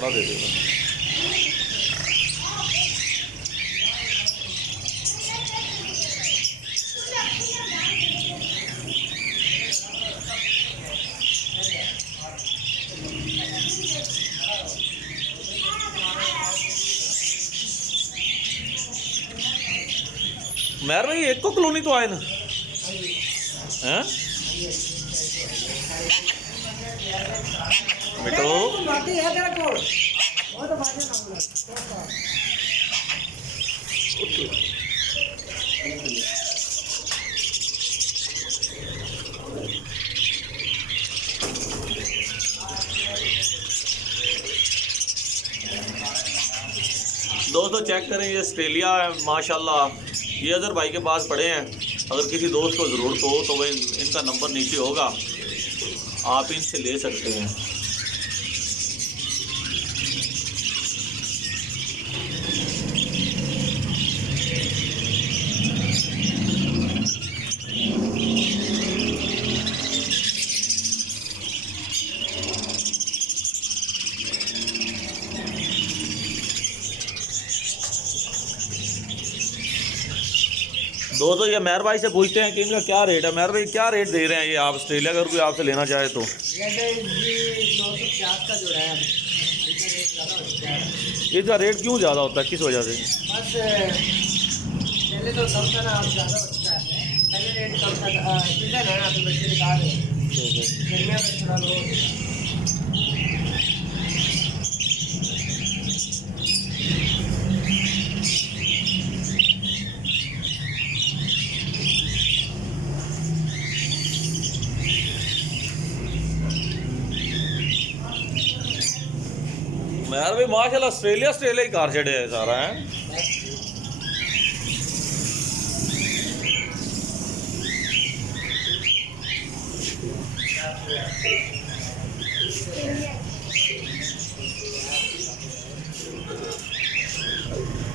थोड़ा दे देगा। मेहर भाई एक को कॉलोनी तो आए ना हैं बेटो। दोस्तों चेक करें, ये ऑस्ट्रेलिया है माशाल्लाह। ये अज़र भाई के पास पड़े हैं। अगर किसी दोस्त को ज़रूरत हो तो वह इनका नंबर नीचे होगा, आप इनसे ले सकते हैं। दोस्तों ये मेहर भाई से पूछते हैं कि इनका क्या रेट है। मेहर भाई क्या रेट दे रहे हैं ये आप ऑस्ट्रेलिया का, अगर कोई आपसे लेना चाहे तो? 950 का जो है इसका रेट क्यों ज़्यादा होता है, किस वजह से? बस पहले तो कम था ना, अब ज़्यादा होता है। पहले रेट कम था, सीजन है ना तो बच्चे निकाल रहे हैं, गर्मियों में थोड़ा लो। मेहर भाई माशाल्लाह ऑस्ट्रेलिया ही कार छड़े है सारा है।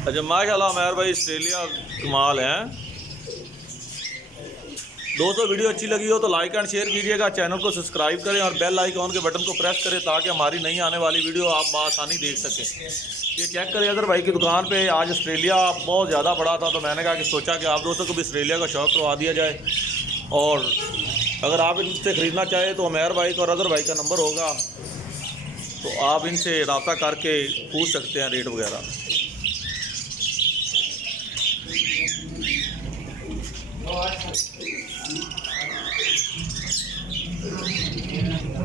अच्छा माशाल्लाह मेहर भाई ऑस्ट्रेलिया कमाल है। दोस्तों वीडियो अच्छी लगी हो तो लाइक एंड शेयर कीजिएगा, चैनल को सब्सक्राइब करें और बेल आइकॉन के बटन को प्रेस करें ताकि हमारी नई आने वाली वीडियो आप बआसानी देख सकें। ये चेक करें अदर भाई की दुकान पे आज ऑस्ट्रेलिया बहुत ज़्यादा बड़ा था, तो मैंने कहा कि सोचा कि आप दोस्तों को भी ऑस्ट्रेलिया का शौक़ करवा दिया जाए। और अगर आप इनसे ख़रीदना चाहें तो मेहर भाई का और अदर भाई का नंबर होगा, तो आप इनसे रब्ता करके पूछ सकते हैं रेट वगैरह।